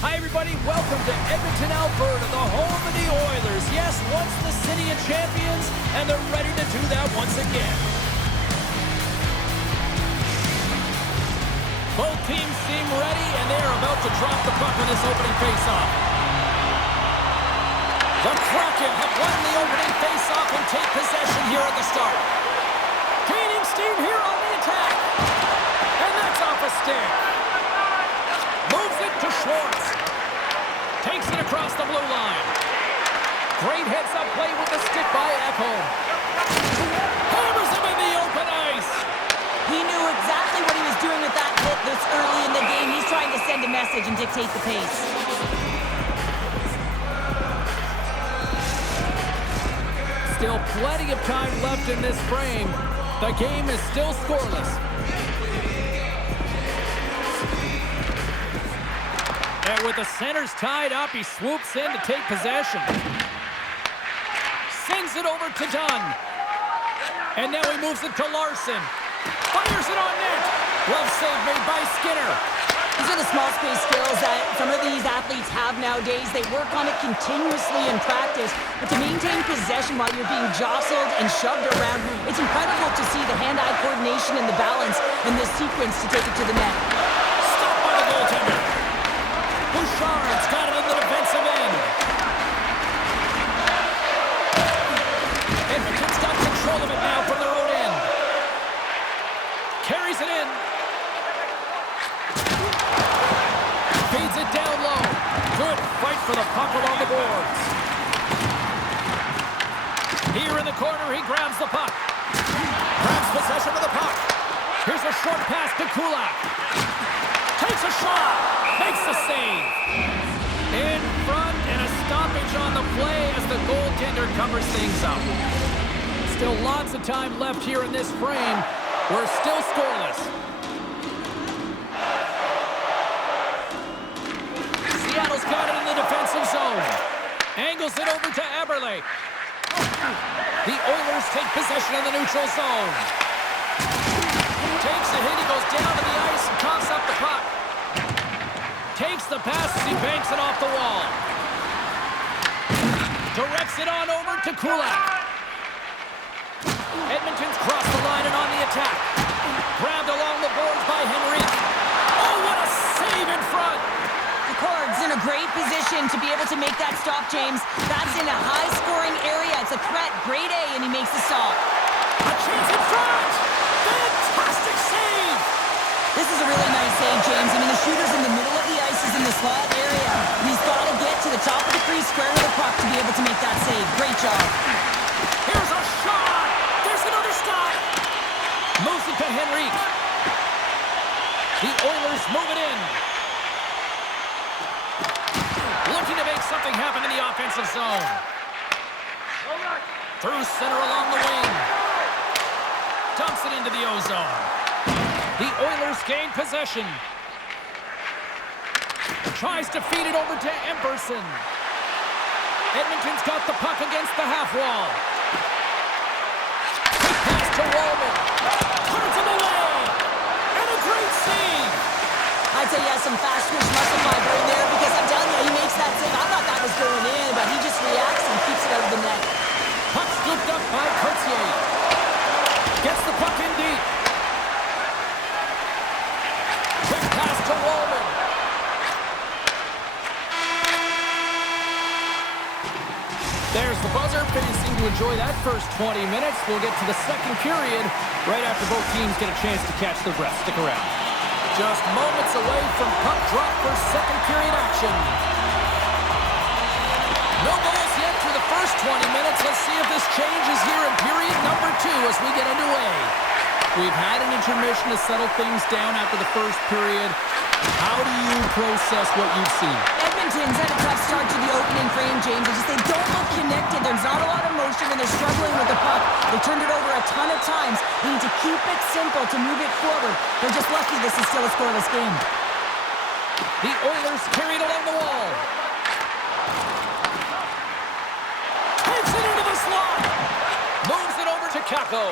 Hi, everybody. Welcome to Edmonton, Alberta, the home of the Oilers. Yes, once the city of champions, and they're ready to do that once again. Both teams seem ready, and they're about to drop the puck in this opening faceoff. The Kraken have won the opening faceoff and take possession here at the start. Gaining steam here on the attack. And that's off a stick. Moves it to Schwartz. Takes it across the blue line. Great heads-up play with the stick by Ekholm. Hammers him in the open ice. He knew exactly what he was doing with that hit this early in the game. He's trying to send a message and dictate the pace. Still plenty of time left in this frame. The game is still scoreless. And with the centers tied up, he swoops in to take possession. Sends it over to Dunn. And now he moves it to Larson. Fires it on net. Glove save made by Skinner. These are the small space skills that some of these athletes have nowadays. They work on it continuously in practice. But to maintain possession while you're being jostled and shoved around, it's incredible to see the hand-eye coordination and the balance in this sequence to take it to the net. Stopped by the goaltender. Bouchard's got it in the defensive end. Edmonton's got control of it now from their own end. Carries it in. Feeds it down low. Good fight for the puck along the boards. Here in the corner, he grabs the puck. Grabs possession of the puck. Here's a short pass to Kulak. Takes a shot. Makes the save. In front and a stoppage on the play as the goaltender covers things up. Still lots of time left here in this frame. We're still scoreless. Seattle's got it in the defensive zone. Angles it over to Eberle. The Oilers take possession of the neutral zone. Takes a hit. He goes down to the ice and coughs up the puck. Takes the pass as he banks it off the wall. Directs it on over to Kulak. Edmonton's crossed the line and on the attack. Grabbed along the boards by Henry. Oh, what a save in front! Cord's in a great position to be able to make that stop, James. That's in a high-scoring area. It's a threat. Grade A, and he makes the stop. A chance in front! Fantastic save! This is a really nice save, James. I mean, the shooter's in the middle of the ice. He's in the slot area. He's got to get to the top of the crease, square with the puck to be able to make that save. Great job. Here's a shot! There's another stop! Moves it to Henrique. The Oilers move it in. Looking to make something happen in the offensive zone. Through center along the wing. Dumps it into the O-zone. The Oilers gain possession. Tries to feed it over to Emberson. Edmonton's got the puck against the half wall. Quick pass to Wallman. Turns him away. And a great save. I'd say he has some fast twitch muscle fiber in there because I'm telling you, he makes that save. I thought that was going in, but he just reacts and keeps it out of the net. Puck scooped up by Courtier. Gets the puck in deep. Quick pass to Wallman. There's the buzzer. Finishing to enjoy that first 20 minutes. We'll get to the second period right after both teams get a chance to catch their breath. Stick around. Just moments away from puck drop for second period action. No goals yet through the first 20 minutes. Let's see if this changes here in period number 2 as we get underway. We've had an intermission to settle things down after the first period. How do you process what you've seen? Edmonton's had a tough start to the opening frame, James. They don't look connected. There's not a lot of motion, and they're struggling with the puck. They turned it over a ton of times. They need to keep it simple to move it forward. They're just lucky this is still a scoreless game. The Oilers carried along the wall. Takes it into the slot. Moves it over to Kako.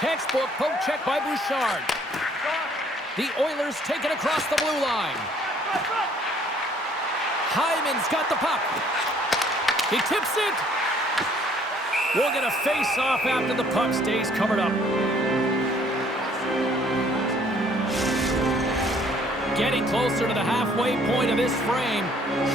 Textbook poke check by Bouchard. The Oilers take it across the blue line. Edmonton's got the puck. He tips it. We'll get a face-off after the puck stays covered up. Getting closer to the halfway point of this frame.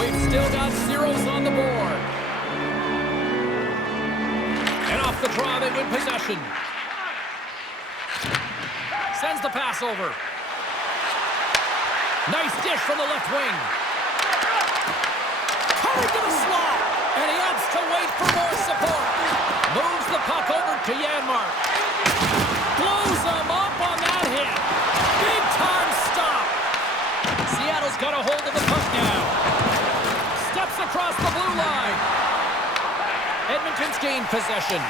We've still got zeros on the board. And off the draw, they win possession. Sends the pass over. Nice dish from the left wing. Carried to the slot. And he opts to wait for more support. Moves the puck over to Janmark. Blows him up on that hit. Big time stop. Seattle's got a hold of the puck now. Steps across the blue line. Edmonton's gained possession.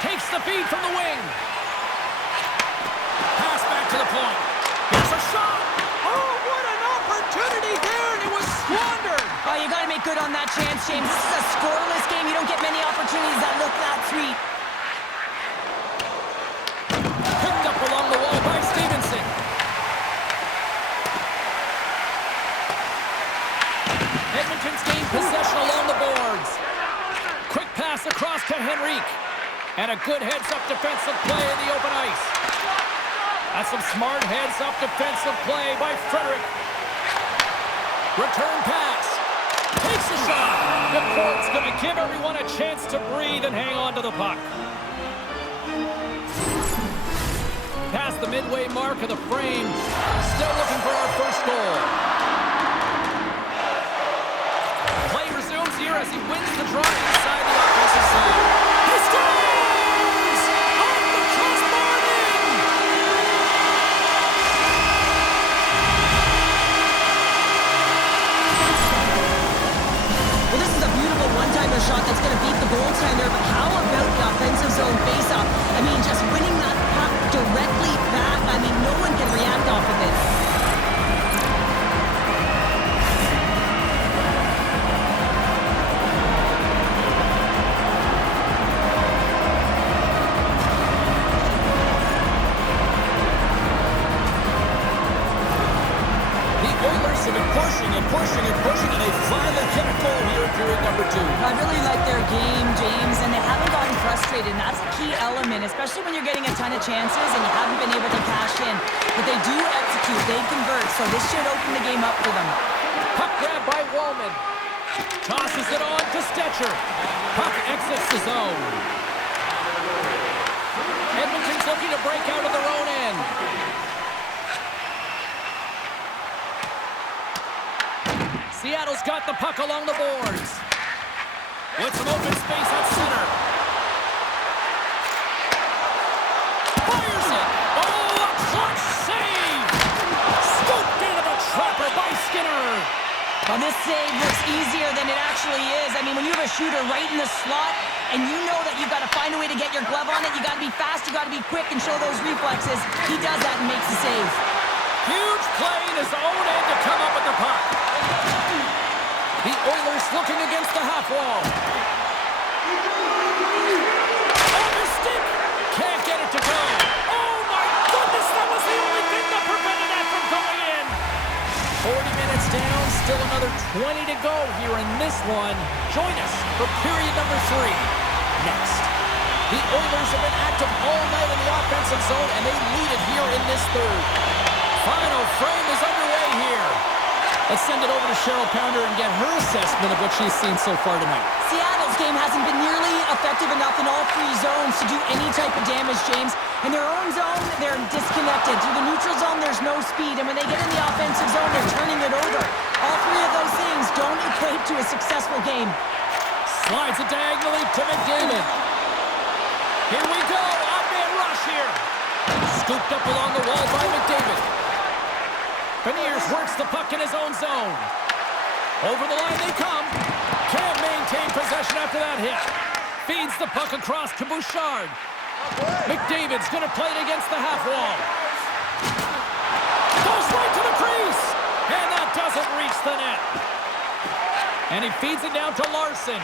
Takes the feed from the wing. Pass back to the point. Here's a shot. Oh, what an opportunity there, and it was squandered. Oh, you got to make good on that chance, James. This is a scoreless game. You don't get many opportunities that look that sweet. Picked up along the wall by Stevenson. Edmonton's gained possession along the boards. Quick pass across to Henrique. And a good heads-up defensive play in the open ice. That's some smart heads-up defensive play by Frederick. Return pass. Takes a shot. The court's going to give everyone a chance to breathe and hang on to the puck. Past the midway mark of the frame. Still looking for our first goal. Play resumes here as he wins the draw inside the offensive zone. He scores! Off the crossbar in! Well, this is a beautiful one-timer shot that's going to beat the goaltender, but how about the offensive zone face-off? I mean, just winning that puck directly back. I mean, no one can react off of it. Pushing, and they finally get a goal here in period number 2. I really like their game, James, and they haven't gotten frustrated, and that's a key element, especially when you're getting a ton of chances and you haven't been able to cash in. But they do execute, they convert, so this should open the game up for them. Puck grab by Wallman. Tosses it on to Stetcher. Puck exits the zone. Edmonton's looking to break out of their own end. Seattle's got the puck along the boards. With some open space at center. Fires it. Oh, a clutch save. Scooped into the trapper by Skinner. Well, this save looks easier than it actually is. I mean, when you have a shooter right in the slot and you know that you've got to find a way to get your glove on it, you got to be fast, you got to be quick and show those reflexes. He does that and makes the save. Huge play in his own end to come up with the puck. The Oilers looking against the half wall. On the stick. Can't get it to go. Oh, my goodness. That was the only thing that prevented that from going in. 40 minutes down. Still another 20 to go here in this one. Join us for period number 3. Next. The Oilers have been active all night in the offensive zone, and they lead it here in this third. Final frame is underway here. Let's send it over to Cheryl Pounder and get her assessment of what she's seen so far tonight. Seattle's game hasn't been nearly effective enough in all 3 zones to do any type of damage, James. In their own zone, they're disconnected. Through the neutral zone, there's no speed. And when they get in the offensive zone, they're turning it over. All 3 of those things don't equate to a successful game. Slides it diagonally to McDavid. Here we go. Odd-man rush here. Scooped up along the wall by McDavid. Beniers works the puck in his own zone. Over the line they come. Can't maintain possession after that hit. Feeds the puck across to Bouchard. McDavid's going to play it against the half wall. Goes right to the crease. And that doesn't reach the net. And he feeds it down to Larson.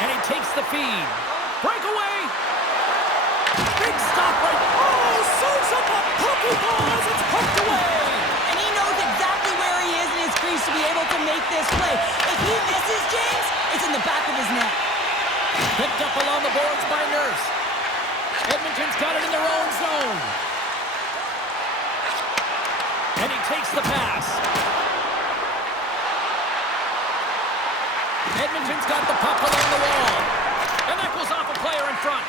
And he takes the feed. Breakaway. Big stop right. Oh, Sousa, the pokey ball as it's poked away. the boards by Nurse. Edmonton's got it in their own zone. And he takes the pass. Edmonton's got the puck along the wall. And that goes off a player in front.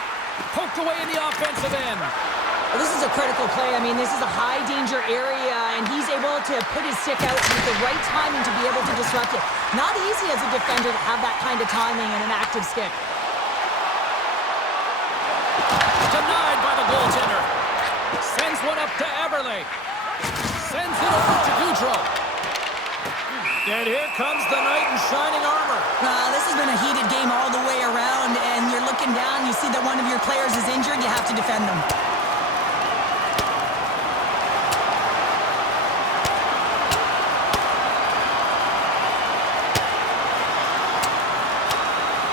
Poked away in the offensive end. Well, this is a critical play. I mean, this is a high-danger area, and he's able to put his stick out with the right timing to be able to disrupt it. Not easy as a defender to have that kind of timing and an active stick. Denied by the goaltender. Sends one up to Everly. Sends it over to Goudreau. And here comes the knight in shining armor. This has been a heated game all the way around, and you're looking down, you see that one of your players is injured, you have to defend them.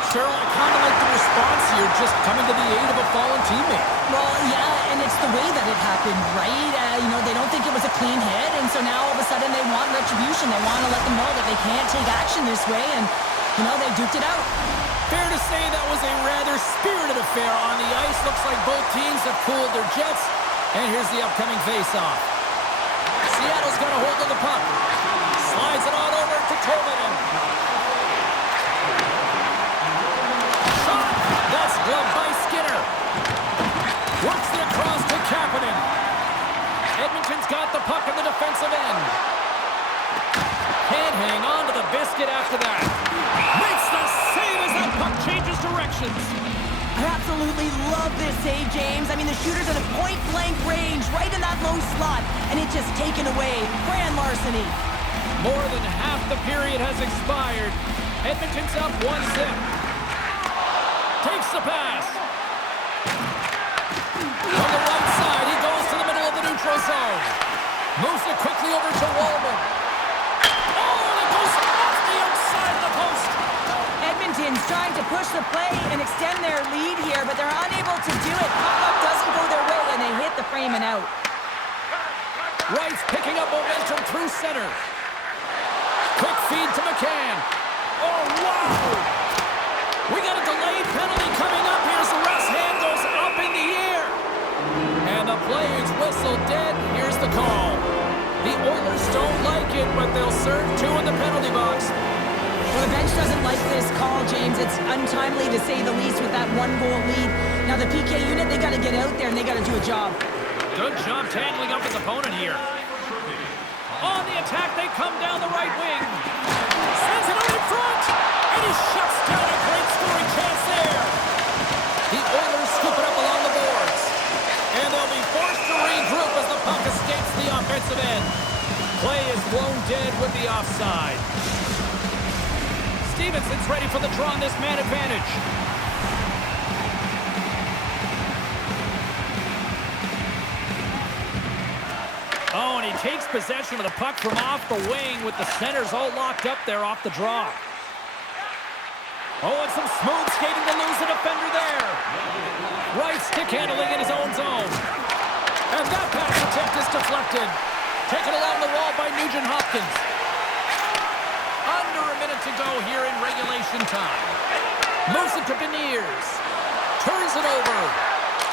Cheryl, I kind of like the response here, just coming to the aid of a fallen teammate. Well, yeah, and it's the way that it happened, right? They don't think it was a clean hit, and so now all of a sudden they want retribution. They want to let them know that they can't take action this way, and, they duked it out. Fair to say that was a rather spirited affair on the ice. Looks like both teams have cooled their jets, and here's the upcoming face-off. Seattle's got a hold of the puck. Slides it on over to Tolvanen. Shot! That's gloved by Skinner. Works it across to Kapanen. Edmonton's got the puck in the defensive end. Can't hang on to the biscuit after that. Makes the save as that puck changes directions. I absolutely love this save, James. I mean, the shooter's at a point-blank range, right in that low slot, and it's just taken away. Grand larceny. More than half the period has expired. Edmonton's up 1-0. Takes the pass. On the right side, he goes to the middle of the neutral zone. Moves it quickly over to Wallman. Oh, and it goes off the outside of the post. Edmonton's trying to push the play and extend their lead here, but they're unable to do it. Puck doesn't go their way, and they hit the frame and out. Rice picking up momentum through center. Quick feed to McCann. Oh, wow! We got a delayed penalty coming up. Here's the Russ hand goes up in the air. And the play is whistled dead. Here's the call. The Oilers don't like it, but they'll serve two in the penalty box. Well, the bench doesn't like this call, James. It's untimely to say the least with that one-goal lead. Now, the PK unit, they got to get out there and they got to do a job. Good job tangling up his opponent here. On the attack, they come down the right wing. Sends it out in front. And he shuts down a great scoring chance there. The Oilers scoop it up along the boards. And they'll be forced to regroup as the puck escapes the offensive end. Play is blown dead with the offside. Stevenson's ready for the draw on this man advantage. Oh, and he takes possession of the puck from off the wing with the centers all locked up there off the draw. Oh, and some smooth skating to lose the defender there. Right stick handling in his own zone. And that pass attempt is deflected. Taken along the wall by Nugent Hopkins. Under a minute to go here in regulation time. Moves it to Beniers. Turns it over.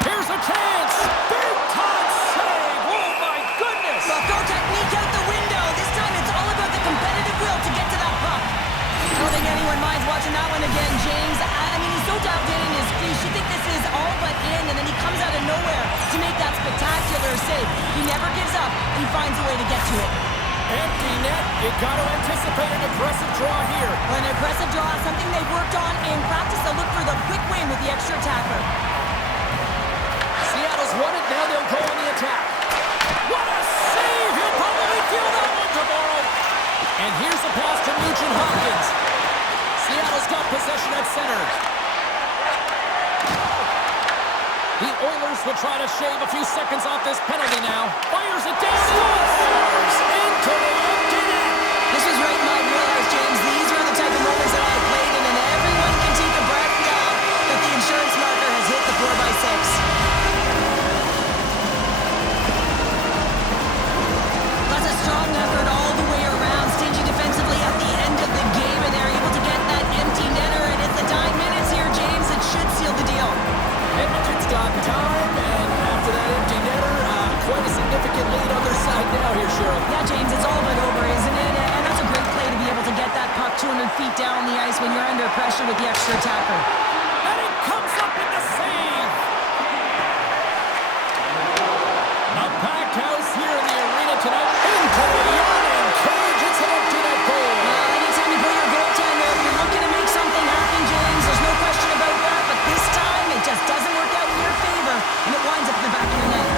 Here's a chance. Big time save. Oh, my goodness. Well, throw technique out the window. This time it's all about the competitive will to get to that puck. I don't think anyone minds watching that one again, James. I mean, he's so dialed in his crease. You think this is all but in, and then he comes out of nowhere to make that spectacular save. He never gives up, and he finds a way to get to it. Empty net. You got to anticipate an aggressive draw here. Well, an aggressive draw, something they've worked on in practice. They'll look for the quick win with the extra attacker. Seattle's won it. Now they'll go on the attack. What a save! He'll probably feel that one tomorrow. And here's the pass to Nugent Hopkins. Seattle's got possession at center. The Oilers will try to shave a few seconds off this penalty now. Fires it down. Scores into the empty net. This was right in my wheelhouse, James. These are the type of moments that I played in, and everyone can take a breath now that the insurance marker has hit the 4x6. on the ice when you're under pressure with the extra attacker. And it comes up with the save! A packed house here in the arena tonight. Into the yawning cage, it's an empty net goal. Anytime you put your goaltender, you're looking to make something happen, James. There's no question about that, but this time it just doesn't work out in your favor, and it winds up in the back of your net.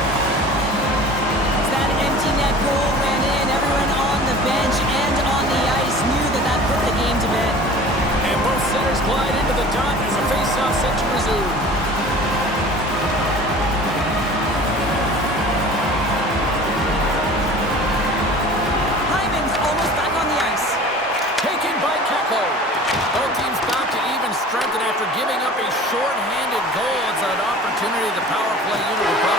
As that empty net goal went in, everyone on the bench and on the ice knew that that put the game to bed. And both centers glide into the dot as a face-off set to resume. Hyman's almost back on the ice. Taken by Keko. Both teams back to even strength, and after giving up a short-handed goal, it's an opportunity the power play unit will